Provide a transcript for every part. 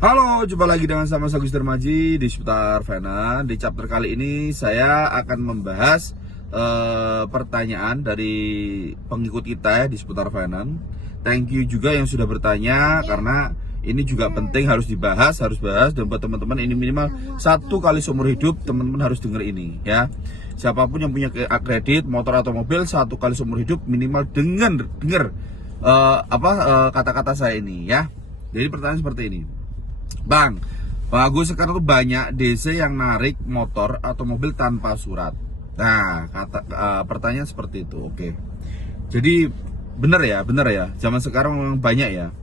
Halo, jumpa lagi dengan sama Agus Dermaji di seputar finance. Di chapter kali ini saya akan membahas pertanyaan dari pengikut kita ya di seputar finance. Thank you juga yang sudah bertanya karena ini juga penting, harus dibahas, dan buat teman-teman ini minimal satu kali seumur hidup teman-teman harus dengar ini ya. Siapapun yang punya kredit motor atau mobil satu kali seumur hidup minimal dengar kata-kata saya ini ya. Jadi pertanyaan seperti ini. Bang Agus, sekarang tuh banyak DC yang narik motor atau mobil tanpa surat. Nah, pertanyaan seperti itu. Oke. Jadi bener ya. Zaman sekarang memang banyak ya.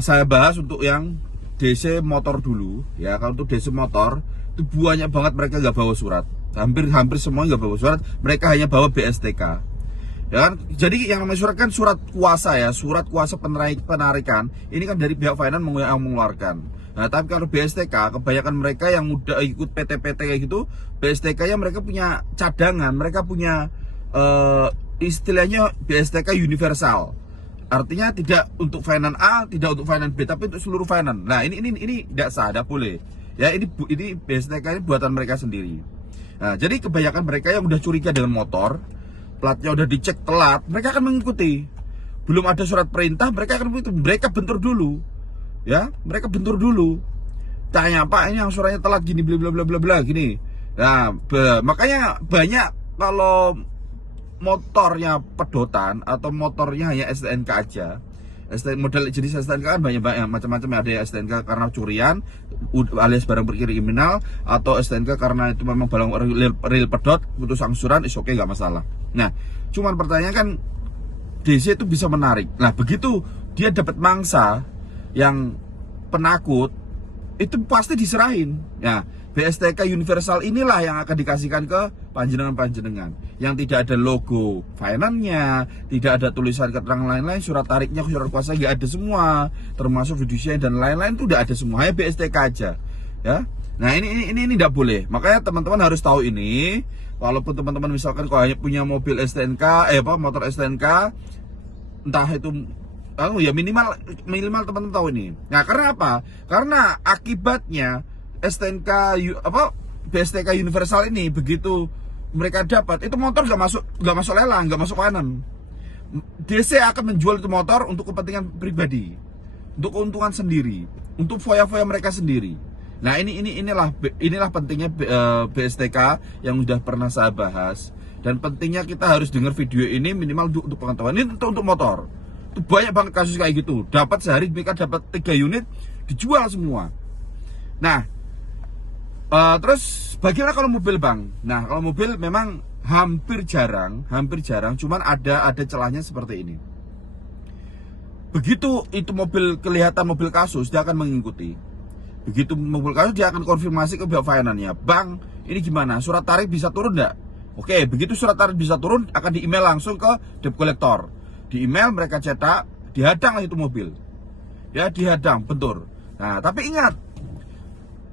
Saya bahas untuk yang DC motor dulu ya. Kalau untuk DC motor itu banyak banget mereka nggak bawa surat. Hampir semua nggak bawa surat. Mereka hanya bawa BSTK. Ya kan? Jadi yang namanya surat kan surat kuasa ya, surat kuasa penarikan. Ini kan dari pihak finance yang mengeluarkan. Nah, tapi kalau BSTK, kebanyakan mereka yang udah ikut PT-PT kayak gitu, BSTK-nya mereka punya cadangan, mereka punya istilahnya BSTK universal. Artinya tidak untuk finance A, tidak untuk finance B, tapi untuk seluruh finance. Nah, ini tidak sah, tidak boleh. Ya, ini BSTK ini buatan mereka sendiri. Nah, jadi kebanyakan mereka yang udah curiga dengan motor, platnya udah dicek telat, mereka akan mengikuti. Belum ada surat perintah, mereka akan mengikuti. Mereka bentur dulu. Ya, mereka bentur dulu. Tanya, Pak, ini yang suratnya telat gini, bla bla bla bla gini. Nah, makanya banyak kalau motornya pedotan atau motornya hanya STNK aja. Model jenis STNK kan banyak macam-macam, ada STNK karena curian alias barang berkriminal, atau STNK karena itu memang barang real pedot, putus angsuran, is oke, nggak masalah. Nah, cuman pertanyaan kan DC itu bisa menarik. Nah, begitu dia dapat mangsa yang penakut, itu pasti diserahin. Ya, BSTK universal inilah yang akan dikasihkan ke panjenengan yang tidak ada logo finance-nya, tidak ada tulisan keterangan lain-lain, surat tariknya, surat kuasa nggak ada semua, termasuk fidusia dan lain-lain itu udah ada semua, hanya BSTK aja. Ya. Nah, ini tidak boleh. Makanya teman-teman harus tahu ini. Walaupun teman-teman misalkan kalau hanya punya mobil STNK, motor STNK, entah itu ya minimal teman-teman tahu ini. Nah, karena apa? Karena akibatnya STNK BSTK universal ini begitu mereka dapat, itu motor nggak masuk lelang, nggak masuk panen. DC akan menjual itu motor untuk kepentingan pribadi, untuk keuntungan sendiri, untuk foya-foya mereka sendiri. Nah, inilah pentingnya BSTK yang udah pernah saya bahas, dan pentingnya kita harus dengar video ini minimal untuk pengetahuan. Ini untuk motor. Itu banyak banget kasus kayak gitu. Dapat sehari mereka dapat 3 unit dijual semua. Nah, terus bagaimana kalau mobil, Bang? Nah, kalau mobil memang hampir jarang, cuman ada celahnya seperti ini. Begitu itu mobil kelihatan mobil kasus, dia akan mengikuti. Begitu mobil kasus, dia akan konfirmasi ke pihak finance-nya. Bang, ini gimana? Surat tarif bisa turun enggak? Oke, begitu surat tarif bisa turun, akan di-email langsung ke debt collector. Di email mereka cetak, dihadang lah itu mobil. Ya, dihadang, bentur. Nah, tapi ingat,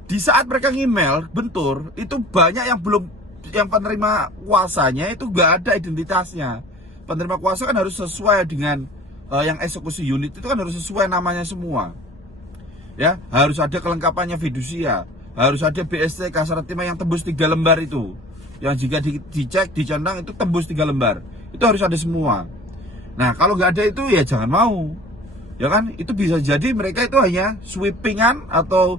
di saat mereka email bentur, itu banyak yang penerima kuasanya itu nggak ada identitasnya. Penerima kuasa kan harus sesuai dengan yang eksekusi unit, itu kan harus sesuai namanya semua. Ya, harus ada kelengkapannya fidusia, harus ada BSTK syarat terima yang tembus 3 lembar itu. Yang jika dicek, dicandang itu tembus 3 lembar. Itu harus ada semua. Nah, kalau nggak ada itu ya jangan mau. Ya kan, itu bisa jadi mereka itu hanya sweepingan atau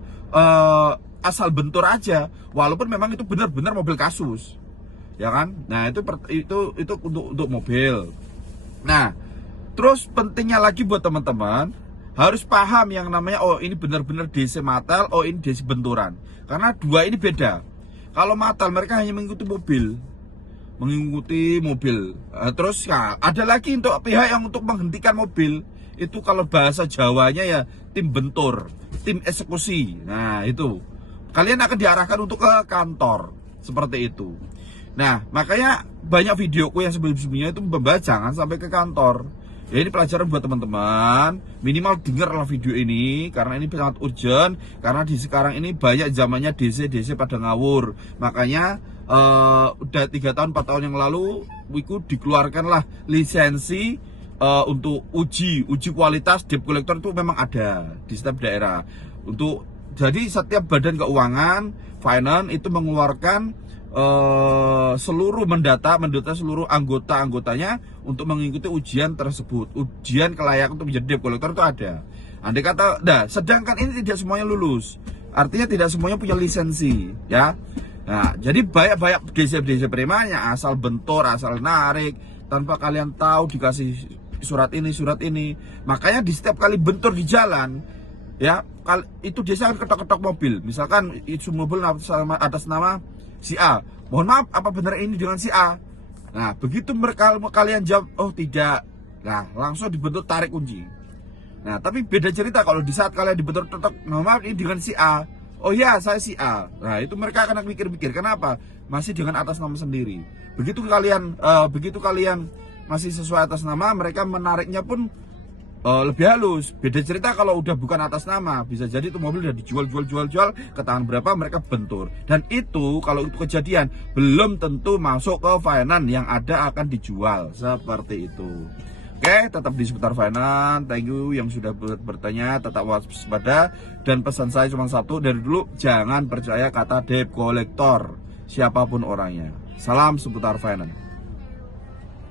asal bentur aja, walaupun memang itu benar-benar mobil kasus. Ya kan? Nah, itu untuk mobil. Nah, terus pentingnya lagi buat teman-teman harus paham yang namanya ini benar-benar DC matal, ini DC benturan. Karena dua ini beda. Kalau matal mereka hanya mengikuti mobil. Terus ya, ada lagi untuk pihak yang untuk menghentikan mobil. Itu kalau bahasa Jawanya ya tim bentur, tim eksekusi. Nah, itu kalian akan diarahkan untuk ke kantor seperti itu. Nah, makanya banyak videoku yang sebelum-sebelumnya itu membahas jangan sampai ke kantor. Ya, ini pelajaran buat teman-teman. Minimal dengarlah video ini karena ini sangat urgent. Karena di sekarang ini banyak zamannya DC pada ngawur. Makanya udah 3 tahun 4 tahun yang lalu, dikeluarkanlah lisensi untuk uji kualitas debt collector itu memang ada di setiap daerah. Jadi setiap badan keuangan finance itu mengeluarkan mendata seluruh anggotanya untuk mengikuti ujian tersebut. Ujian kelayakan untuk menjadi debt collector itu ada. Andai kata, sedangkan ini tidak semuanya lulus. Artinya tidak semuanya punya lisensi, ya. Nah, jadi banyak DC primanya asal bentor, asal narik tanpa kalian tahu dikasih surat ini. Makanya di setiap kali bentor di jalan, ya, itu DC akan ketok-ketok mobil. Misalkan itu mobil atas nama si A. Mohon maaf, apa benar ini dengan si A? Nah, begitu kalian jawab, oh tidak. Nah, langsung dibentur tarik kunci. Nah, tapi beda cerita kalau di saat kalian dibentur ketok, mohon maaf ini dengan si A. Oh ya, saya si A. Nah, itu mereka akan mikir-mikir. Kenapa? Masih dengan atas nama sendiri. Begitu kalian masih sesuai atas nama, mereka menariknya pun lebih halus. Beda cerita kalau udah bukan atas nama, bisa jadi itu mobil udah dijual ke tangan berapa mereka bentur. Dan itu kalau itu kejadian belum tentu masuk ke finance, yang ada akan dijual seperti itu. Oke, tetap di seputar finance. Thank you yang sudah bertanya, tetap waspada. Dan pesan saya cuma satu dari dulu, jangan percaya kata debt collector siapapun orangnya. Salam seputar finance.